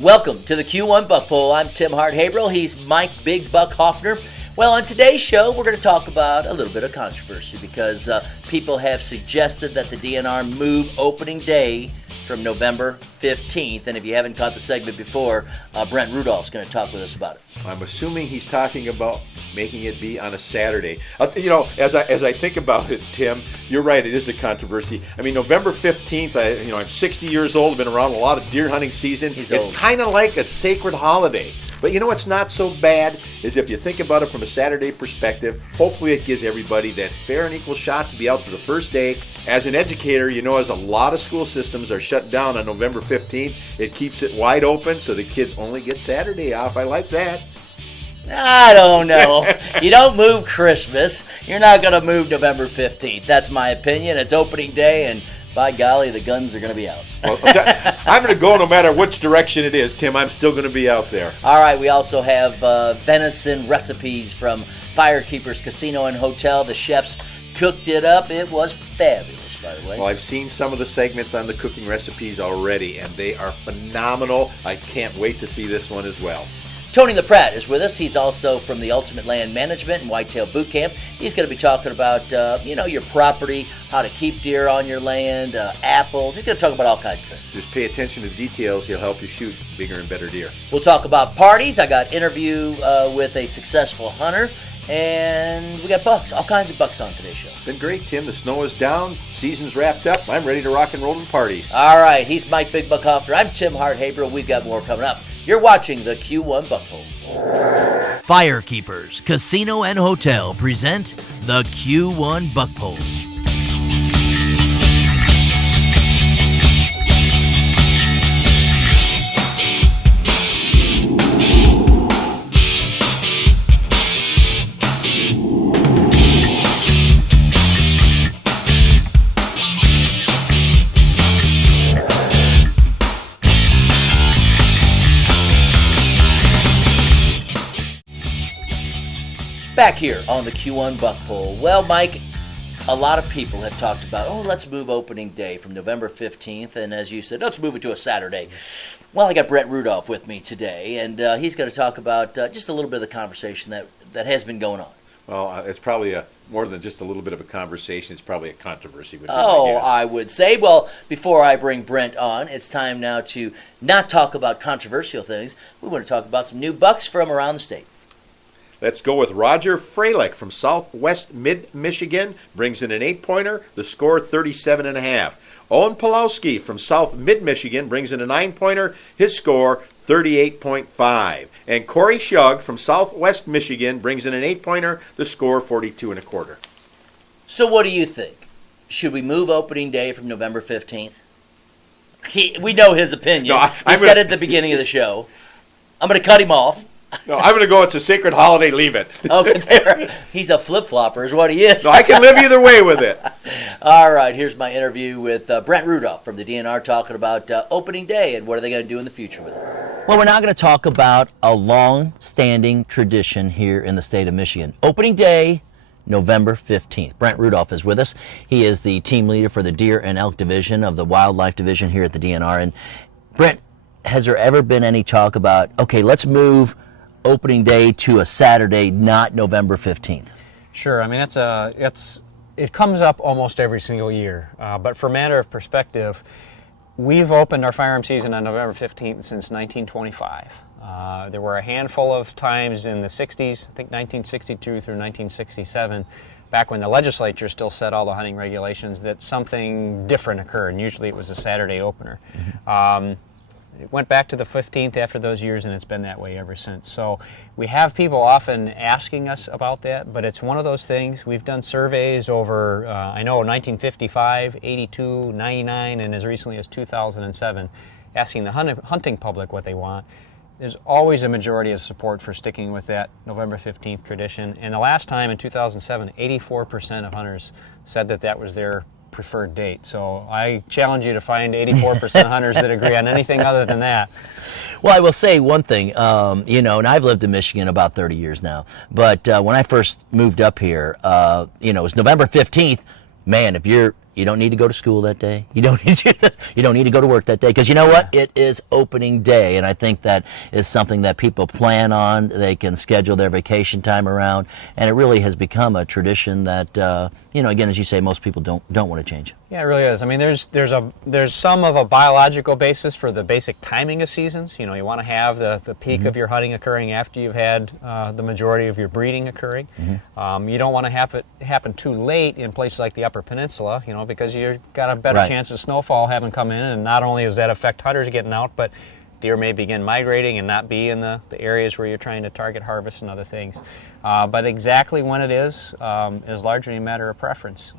Welcome to the Q1 Buck Poll. I'm Tim Hart-Haberl. He's Mike Big Buck Hoffner. Well, on today's show, we're going to talk about a little bit of controversy because people have suggested that the DNR move opening day from November 15th. And if you haven't caught the segment before, Brent Rudolph's going to talk with us about it. I'm assuming he's talking about making it be on a Saturday. As I think about it, Tim, you're right. It is a controversy. I mean, November 15th. I'm 60 years old. I've been around a lot of deer hunting season. It's kind of like a sacred holiday. But you know what's not so bad is if you think about it from a Saturday perspective, hopefully it gives everybody that fair and equal shot to be out to the first day. As an educator, as a lot of school systems are shut down on November 15th, it keeps it wide open so the kids only get Saturday off. I like that. I don't know. You don't move Christmas. You're not going to move November 15th. That's my opinion. It's opening day, and by golly, the guns are going to be out. Well, I'm going to go no matter which direction it is, Tim. I'm still going to be out there. All right, we also have venison recipes from Firekeepers Casino and Hotel. The chefs cooked it up. It was fabulous, by the way. Well, I've seen some of the segments on the cooking recipes already, and they are phenomenal. I can't wait to see this one as well. Tony LaPratt is with us. He's also from the Ultimate Land Management and Whitetail Boot Camp. He's going to be talking about, your property, how to keep deer on your land, apples. He's going to talk about all kinds of things. Just pay attention to the details. He'll help you shoot bigger and better deer. We'll talk about parties. I got an interview with a successful hunter, and we got bucks, all kinds of bucks on today's show. It's been great, Tim. The snow is down. Season's wrapped up. I'm ready to rock and roll to the parties. All right. He's Mike Big Buck Hoffner. I'm Tim Hart-Haberl. We've got more coming up. You're watching the Q1 Buck Poll. Firekeepers Casino and Hotel present the Q1 Buck Poll. Back here on the Q1 Buck Poll. Well, Mike, a lot of people have talked about, let's move opening day from November 15th, and as you said, let's move it to a Saturday. Well, I got Brent Rudolph with me today, and he's going to talk about just a little bit of the conversation that has been going on. Well, it's probably more than just a little bit of a conversation. It's probably a controversy. I would say. Well, before I bring Brent on, it's time now to not talk about controversial things. We want to talk about some new bucks from around the state. Let's go with Roger Freilich from Southwest Mid-Michigan. Brings in an 8-pointer. The score 37.5. Owen Pulowski from South Mid-Michigan brings in a 9-pointer. His score 38.5. And Corey Shug from Southwest Michigan brings in an 8-pointer. The score 42.25. So what do you think? Should we move opening day from November 15th? We know his opinion. No, he said it at the beginning of the show. I'm going to cut him off. No, I'm going to go, it's a sacred holiday, leave it. Okay, there. He's a flip-flopper is what he is. No, I can live either way with it. All right, here's my interview with Brent Rudolph from the DNR talking about opening day and what are they going to do in the future with it. Well, we're now going to talk about a long-standing tradition here in the state of Michigan. Opening day, November 15th. Brent Rudolph is with us. He is the team leader for the Deer and Elk Division of the Wildlife Division here at the DNR. And Brent, has there ever been any talk about, okay, let's move opening day to a Saturday, not November 15th? Sure. I mean, it comes up almost every single year. But for a matter of perspective, we've opened our firearm season on November 15th since 1925. There were a handful of times in the 60s, I think 1962 through 1967, back when the legislature still set all the hunting regulations, that something different occurred, and usually it was a Saturday opener. Mm-hmm. It went back to the 15th after those years, and it's been that way ever since. So we have people often asking us about that, but it's one of those things. We've done surveys over, 1955, 82, 99, and as recently as 2007, asking the hunting public what they want. There's always a majority of support for sticking with that November 15th tradition. And the last time, in 2007, 84% of hunters said that was their preferred date. So I challenge you to find 84% of hunters that agree on anything other than that. Well, I will say one thing, and I've lived in Michigan about 30 years now, but when I first moved up here, it was November 15th. Man, if you're You don't need to go to school that day. You don't need to go to work that day, because you know what? It is opening day, and I think that is something that people plan on. They can schedule their vacation time around, and it really has become a tradition that again, as you say, most people don't want to change. Yeah, it really is. I mean, there's some of a biological basis for the basic timing of seasons. You want to have the peak of your hunting occurring after you've had the majority of your breeding occurring. You don't want to have it happen too late in places like the Upper Peninsula, because you've got a better chance of snowfall having come in, and not only does that affect hunters getting out, but deer may begin migrating and not be in the areas where you're trying to target harvest and other things. But exactly when it is largely a matter of preference.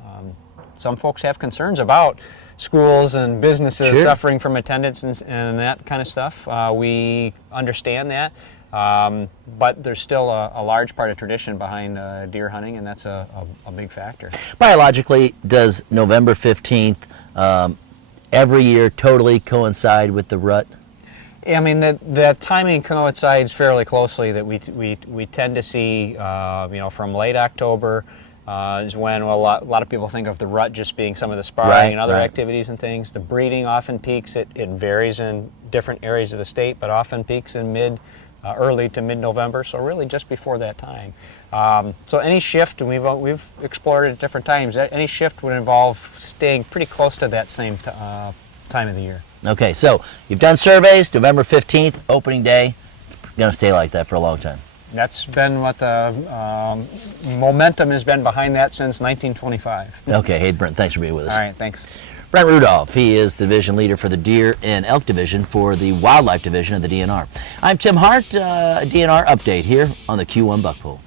Some folks have concerns about schools and businesses suffering from attendance and that kind of stuff. We understand that, but there's still a large part of tradition behind deer hunting, and that's a big factor. Biologically, does November 15th every year totally coincide with the rut? I mean, the timing coincides fairly closely. That we tend to see, from late October is when a lot of people think of the rut just being some of the sparring and other activities and things. The breeding often peaks. It varies in different areas of the state, but often peaks in early to mid-November. So really just before that time. So any shift, and we've explored it at different times. Any shift would involve staying pretty close to that same time of the year. Okay, so you've done surveys, November 15th, opening day. It's going to stay like that for a long time. That's been what the momentum has been behind that since 1925. Okay, hey Brent, thanks for being with us. All right, thanks. Brent Rudolph, he is the division leader for the deer and elk division for the wildlife division of the DNR. I'm Tim Hart, DNR update here on the Q1 Buck Poll.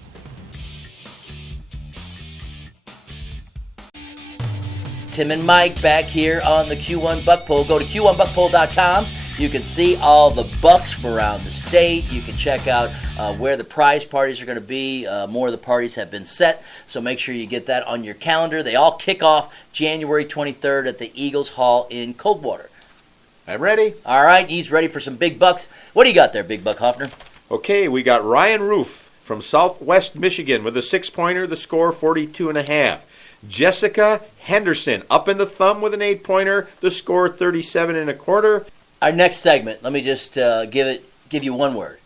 Tim and Mike back here on the Q1 Buck Poll. Go to q1buckpoll.com. You can see all the bucks from around the state. You can check out where the prize parties are going to be. More of the parties have been set, so make sure you get that on your calendar. They all kick off January 23rd at the Eagles Hall in Coldwater. I'm ready. All right, he's ready for some big bucks. What do you got there, Big Buck Hoffner? Okay, we got Ryan Roof from Southwest Michigan with a 6-pointer, the score 42.5. Jessica Henderson up in the thumb with an 8-pointer, the score 37.25. Our next segment, let me just give you one word: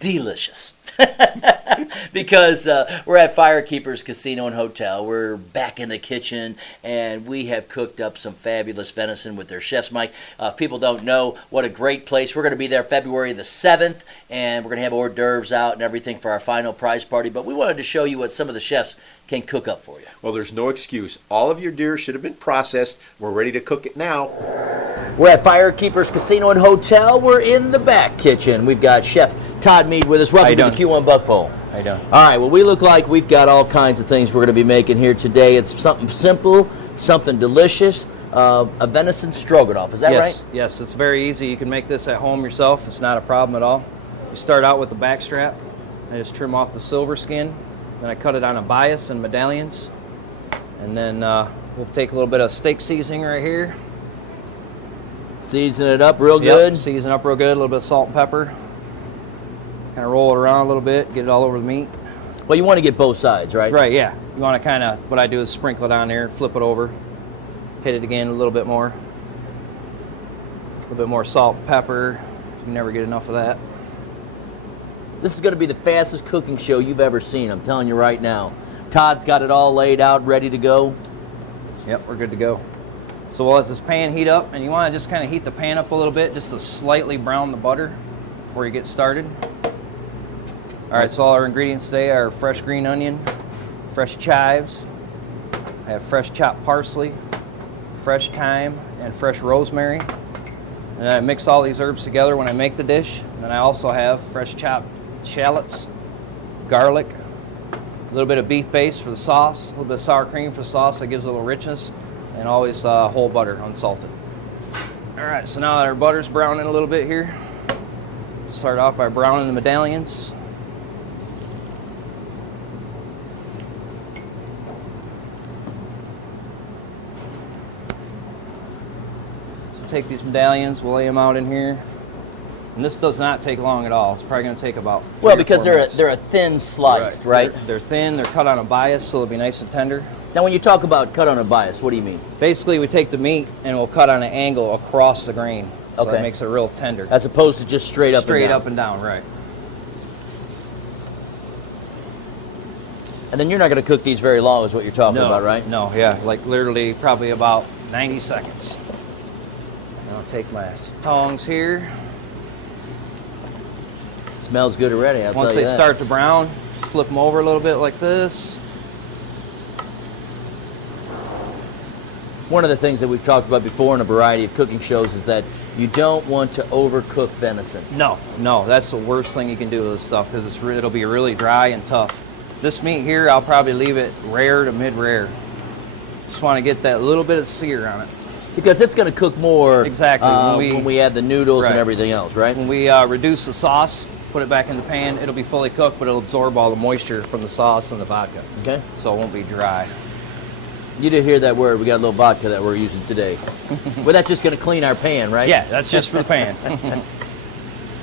delicious. Because we're at Firekeepers Casino and Hotel. We're back in the kitchen, and we have cooked up some fabulous venison with their chefs. Mike, if people don't know, what a great place. We're going to be there February the 7th, and we're going to have hors d'oeuvres out and everything for our final prize party. But we wanted to show you what some of the chefs can cook up for you. Well, there's no excuse. All of your deer should have been processed. We're ready to cook it now. We're at Firekeepers Casino and Hotel. We're in the back kitchen. We've got Chef Todd Mead with us. Welcome to the Q1 Buck Poll. How you doing? All right, well, we look like we've got all kinds of things we're going to be making here today. It's something simple, something delicious, a venison stroganoff. Is that right? Yes, it's very easy. You can make this at home yourself. It's not a problem at all. You start out with the back strap. I just trim off the silver skin. Then I cut it on a bias and medallions. And then we'll take a little bit of steak seasoning right here. Season it up real good. Yep, season up real good, a little bit of salt and pepper. Kind of roll it around a little bit, get it all over the meat. Well, you want to get both sides, right? Right, yeah. You want to kind of, what I do is sprinkle it on there, flip it over, hit it again a little bit more. A little bit more salt and pepper. You can never get enough of that. This is going to be the fastest cooking show you've ever seen, I'm telling you right now. Todd's got it all laid out, ready to go. Yep, we're good to go. So we'll let this pan heat up, and you want to just kind of heat the pan up a little bit just to slightly brown the butter before you get started. All right, so all our ingredients today are fresh green onion, fresh chives, I have fresh chopped parsley, fresh thyme, and fresh rosemary. And then I mix all these herbs together when I make the dish. And then I also have fresh chopped shallots, garlic, a little bit of beef base for the sauce, a little bit of sour cream for the sauce that gives a little richness, and always whole butter, unsalted. All right, so now that our butter's browning a little bit here, start off by browning the medallions. So take these medallions, we'll lay them out in here. And this does not take long at all. It's probably going to take about Well, 3 or because 4 minutes. they're a thin sliced, right? They're thin, they're cut on a bias, so it'll be nice and tender. Now, when you talk about cut on a bias, what do you mean? Basically, we take the meat and we'll cut on an angle across the grain. So Okay. that makes it real tender. As opposed to just straight up Straight and down. up and down, right. And then you're not going to cook these very long is what you're talking about, right? No, yeah, like literally probably about 90 seconds. And I'll take my tongs here. Smells good already, I'll Once tell you they that. start to brown, flip them over a little bit like this. One of the things that we've talked about before in a variety of cooking shows is that you don't want to overcook venison. No, that's the worst thing you can do with this stuff because it'll be really dry and tough. This meat here, I'll probably leave it rare to mid-rare. Just want to get that little bit of sear on it. Because it's going to cook more Exactly, when we add the noodles and Right. everything else, right? When we reduce the sauce, put it back in the pan, it'll be fully cooked, but it'll absorb all the moisture from the sauce and the vodka. Okay. So it won't be dry. You did hear that word. We got a little vodka that we're using today. Well, that's just going to clean our pan, right? Yeah, that's just for the pan.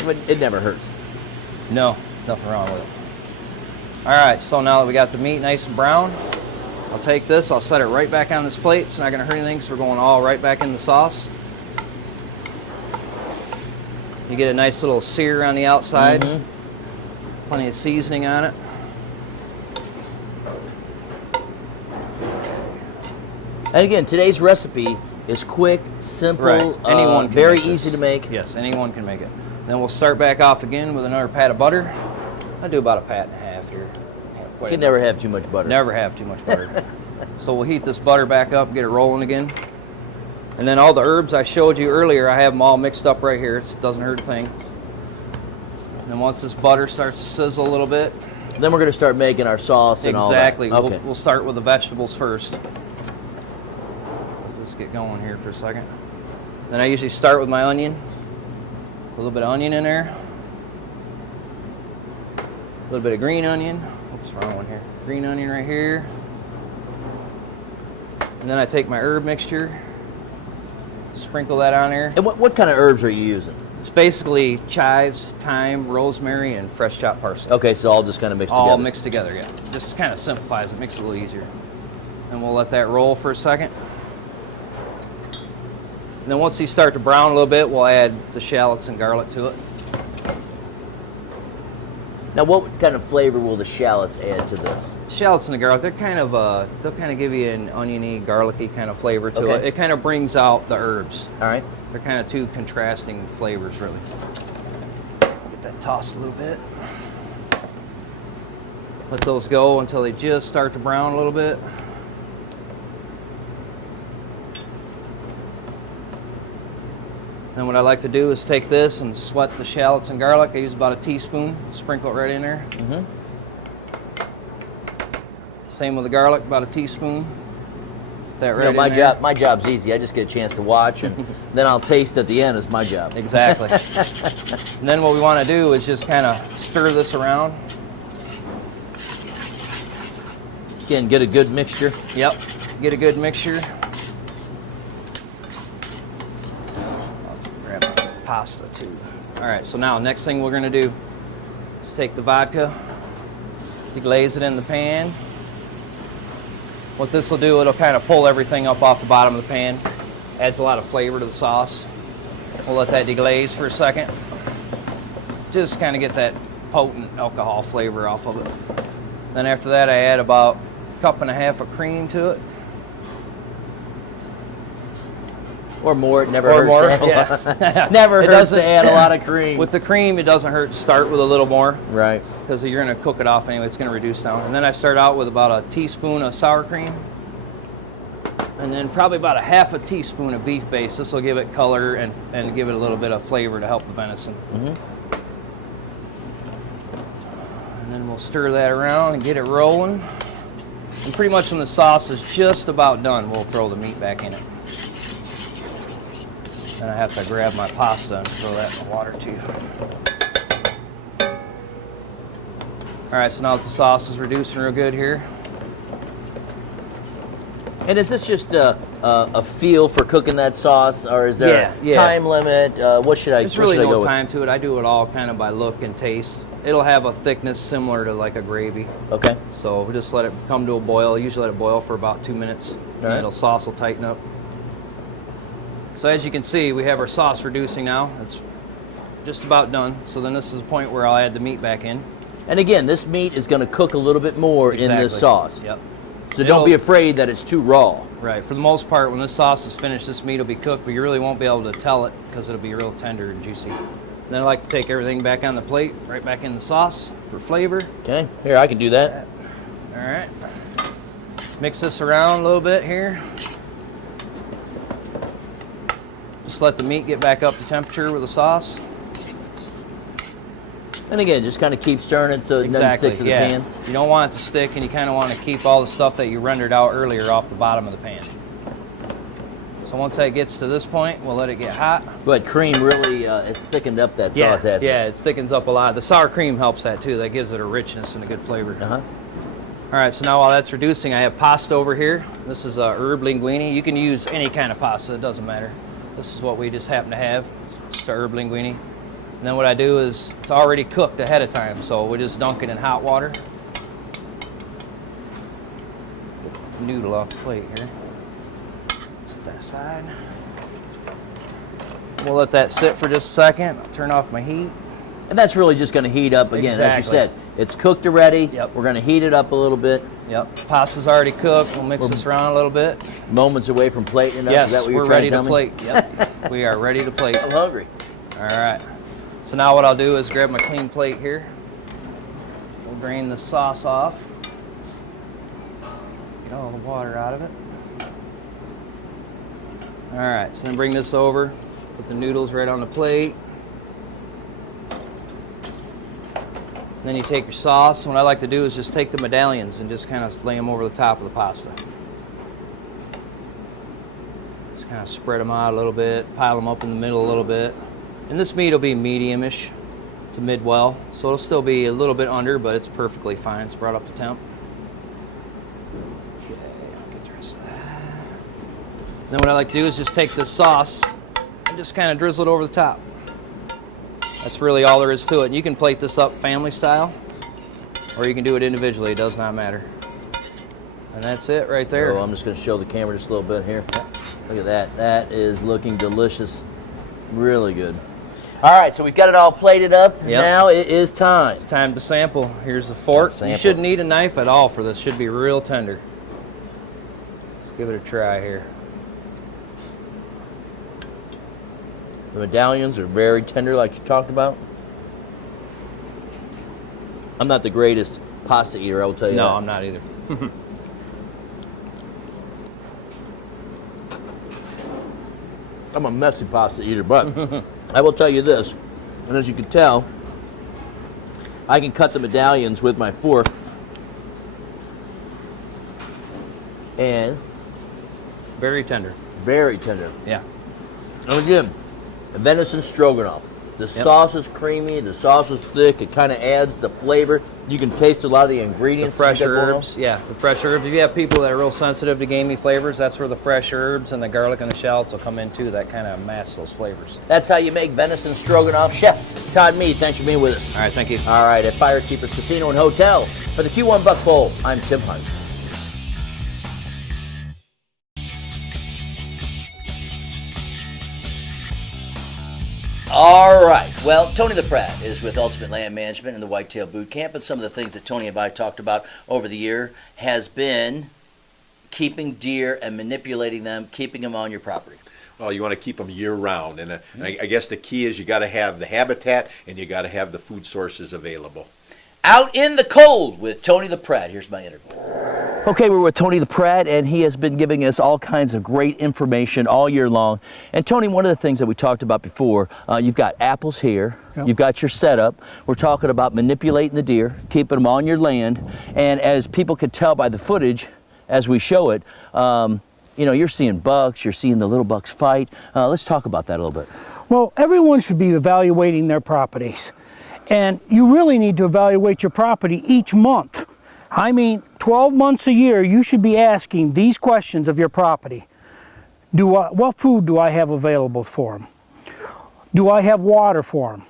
But it never hurts. No, nothing wrong with it. All right, so now that we got the meat nice and brown, I'll take this, I'll set it right back on this plate. It's not going to hurt anything because we're going all right back in the sauce. You get a nice little sear on the outside. Plenty of seasoning on it. And again, today's recipe is quick, simple, Right. Anyone can very make this. easy to make. Yes, anyone can make it. Then we'll start back off again with another pat of butter. I do about a pat and a half here. You can never have too much butter. Never have too much butter. So we'll heat this butter back up, get it rolling again. And then all the herbs I showed you earlier, I have them all mixed up right here. It doesn't hurt a thing. And then once this butter starts to sizzle a little bit. Then we're going to start making our sauce and all that. Exactly. Okay. We'll start with the vegetables first. Let's just get going here for a second. Then I usually start with my onion. A little bit of onion in there. A little bit of green onion. Oops, wrong one here. Green onion right here. And then I take my herb mixture, sprinkle that on there. And what kind of herbs are you using? It's basically chives, thyme, rosemary, and fresh chopped parsley. Okay, so all just kind of mixed All together. mixed together, yeah. Just kind of simplifies it, makes it a little easier. And we'll let that roll for a second. And then once these start to brown a little bit, we'll add the shallots and garlic to it. Now, what kind of flavor will the shallots add to this? Shallots and the garlic, they'll kind of give you an oniony, garlicky kind of flavor to Okay. it. It kind of brings out the herbs. All right. They're kind of two contrasting flavors, really. Get that tossed a little bit. Let those go until they just start to brown a little bit. Then what I like to do is take this and sweat the shallots and garlic. I use about a teaspoon, sprinkle it right in there. Same with the garlic, about a teaspoon. That right my in there. my job's easy. I just get a chance to watch, and then I'll taste at the end. Is my job. Exactly. And then what we want to do is just kind of stir this around. Again, get a good mixture. Yep. Get a good mixture. I'll grab my pasta too. All right, so now next thing we're going to do is take the vodka, deglaze it in the pan. What this will do, it'll kind of pull everything up off the bottom of the pan. Adds a lot of flavor to the sauce. We'll let that deglaze for a second. Just kind of get that potent alcohol flavor off of it. Then after that, I add about a cup and a half of cream to it. Or more. It never Or hurts. more, to add a lot. Never It hurts to doesn't- add a lot of cream. With the cream, it doesn't hurt to start with a little more. Right. Because you're going to cook it off anyway. It's going to reduce down. And then I start out with about a teaspoon of sour cream. And then probably about a half a teaspoon of beef base. This will give it color and give it a little bit of flavor to help the venison. And then we'll stir that around and get it rolling. And pretty much when the sauce is just about done, we'll throw the meat back in it. Then I have to grab my pasta and throw that in the water too. All right, so now that the sauce is reducing real good here, And is this just a feel for cooking that sauce, or is there a time limit? What should I? There's really no time to it. I do it all kind of by look and taste. It'll have a thickness similar to like a gravy. Okay. So we just let it come to a boil. Usually let it boil for about 2 minutes, and it'll sauce will tighten up. So as you can see, we have our sauce reducing now. It's just about done. So then this is the point where I'll add the meat back in. And again, this meat is going to cook a little bit more in this sauce. Yep. So don't be afraid that it's too raw. Right. For the most part, when this sauce is finished, this meat will be cooked, but you really won't be able to tell it because it'll be real tender and juicy. Then I like to take everything back on the plate, right back in the sauce for flavor. Okay. Here, I can do that. All right. Mix this around a little bit here. Just let the meat get back up to temperature with the sauce. And again, just kind of keep stirring it so it doesn't stick to the pan. You don't want it to stick, and you kind of want to keep all the stuff that you rendered out earlier off the bottom of the pan. So once that gets to this point, we'll let it get hot. But cream really, it's thickened up that sauce, hasn't it? Yeah, it thickens up a lot. The sour cream helps that too. That gives it a richness and a good flavor. Uh-huh. All right, so now while that's reducing, I have pasta over here. This is a herb linguine. You can use any kind of pasta, it doesn't matter. This is what we just happen to have, just a herb linguine. And then what I do is, it's already cooked ahead of time, so we just dunk it in hot water. Get the noodle off the plate here. Set that aside. We'll let that sit for just a second. I'll turn off my heat. And that's really just going to heat up again, as you said. It's cooked already. Yep. We're going to heat it up a little bit. Yep. Pasta's already cooked. We'll mix this around a little bit. Moments away from plating it up. Yes, Is that what we're you're ready trying to plate. Yep. We are ready to plate. I'm hungry. All right. So now what I'll do is grab my clean plate here. We'll drain the sauce off. Get all the water out of it. All right, so then bring this over. Put the noodles right on the plate. And then you take your sauce. And what I like to do is just take the medallions and just kind of lay them over the top of the pasta. Just kind of spread them out a little bit, pile them up in the middle a little bit. And this meat will be medium-ish to mid-well, so it'll still be a little bit under, but it's perfectly fine. It's brought up to temp. Okay, I'll get the rest of that. Then what I like to do is just take this sauce and just kind of drizzle it over the top. That's really all there is to it. And you can plate this up family style, or you can do it individually. It does not matter. And that's it right there. Oh, I'm just going to show the camera just a little bit here. Look at that. That is looking delicious. Really good. All right, so we've got it all plated up. Yep. Now it is time. It's time to sample. Here's the fork. You shouldn't need a knife at all for this. Should be real tender. Let's give it a try here. The medallions are very tender, like you talked about. I'm not the greatest pasta eater, I will tell you that. No, I'm not either. I'm a messy pasta eater, but I will tell you this, and as you can tell, I can cut the medallions with my fork, and Very tender. very tender. Yeah. And again, venison stroganoff. The sauce is creamy, the sauce is thick, it kind of adds the flavor. You can taste a lot of the The ingredients. fresh that you got going on. herbs. Yeah, the fresh herbs. If you have people that are real sensitive to gamey flavors, that's where the fresh herbs and the garlic and the shallots will come in too. That kind of mask those flavors. That's how you make venison stroganoff. Chef Todd Mead, thanks for being with us. All right, thank you. All right, at Firekeepers Casino and Hotel, for the Q1 Buck Bowl, I'm Tim Hunt. All right. Well, Tony the Pratt is with Ultimate Land Management and the Whitetail Boot Camp, and some of the things that Tony and I talked about over the year has been keeping deer and manipulating them, keeping them on your property. Well, you want to keep them year-round, and I guess the key is you got to have the habitat and you got to have the food sources available. Out in the cold with Tony the Pratt. Here's my interview. Okay, we're with Tony the Pratt, and he has been giving us all kinds of great information all year long. And Tony, one of the things that we talked about before, you've got apples here, you've got your setup. We're talking about manipulating the deer, keeping them on your land, and as people could tell by the footage as we show it, you know, you're seeing bucks, you're seeing the little bucks fight. Let's talk about that a little bit. Well, everyone should be evaluating their properties. And you really need to evaluate your property each month. I mean, 12 months a year, you should be asking these questions of your property. What food do I have available for them? Do I have water for them?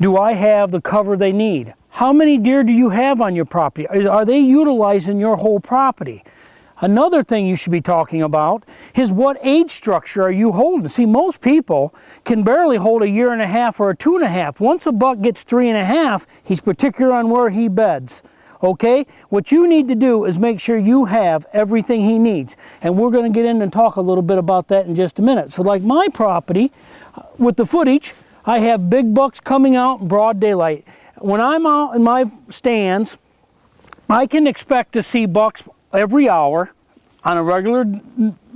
Do I have the cover they need? How many deer do you have on your property? Are they utilizing your whole property? Another thing you should be talking about is what age structure are you holding? See, most people can barely hold a 1.5 years or a 2.5. Once a buck gets 3.5, he's particular on where he beds. Okay? What you need to do is make sure you have everything he needs. And we're going to get in and talk a little bit about that in just a minute. So like my property, with the footage, I have big bucks coming out in broad daylight. When I'm out in my stands, I can expect to see bucks every hour on a regular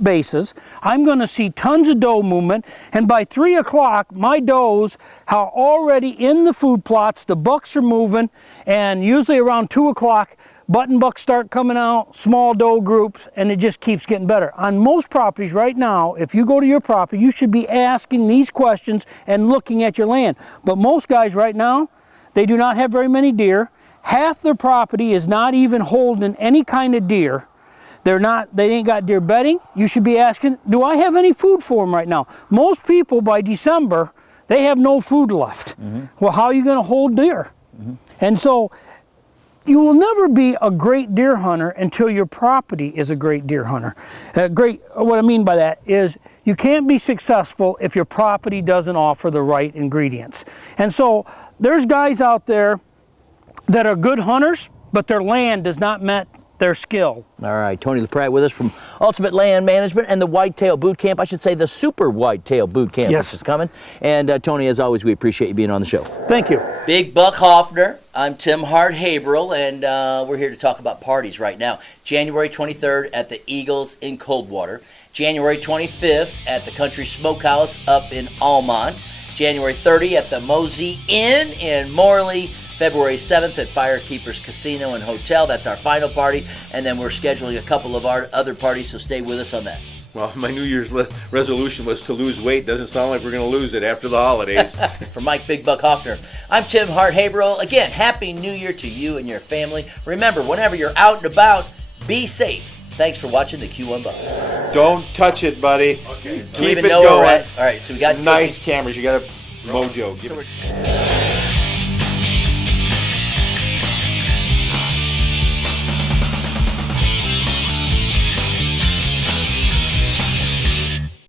basis. I'm going to see tons of doe movement, and by 3 o'clock my does are already in the food plots, the bucks are moving, and usually around 2 o'clock button bucks start coming out, small doe groups, and it just keeps getting better. On most properties right now, if you go to your property, you should be asking these questions and looking at your land. But most guys right now, they do not have very many deer. Half their property is not even holding any kind of deer. They ain't got deer bedding. You should be asking, do I have any food for them right now? Most people by December, they have no food left. Well, how are you going to hold deer? And so you will never be a great deer hunter until your property is a great deer hunter. What I mean by that is you can't be successful if your property doesn't offer the right ingredients. And so there's guys out there that are good hunters, but their land does not met their skill. All right, Tony LaPratt with us from Ultimate Land Management and the Whitetail Boot Camp. I should say the Super Whitetail Boot Camp, Yes. which is coming. And Tony, as always, we appreciate you being on the show. Thank you. Big Buck Hoffner. I'm Tim Hart-Haberl, and we're here to talk about parties right now. January 23rd at the Eagles in Coldwater. January 25th at the Country Smokehouse up in Almont. January 30th at the Mosey Inn in Morley. February 7th at Firekeepers Casino and Hotel. That's our final party. And then we're scheduling a couple of our other parties, so stay with us on that. Well, my New Year's resolution was to lose weight. Doesn't sound like we're going to lose it after the holidays. For Mike Big Buck Hoffner, I'm Tim Hart-Haberl. Again, Happy New Year to you and your family. Remember, whenever you're out and about, be safe. Thanks for watching the Q1 Buck. Don't touch it, buddy. Okay. Keep it going. All right, so we got nice cameras. You got a mojo. So we're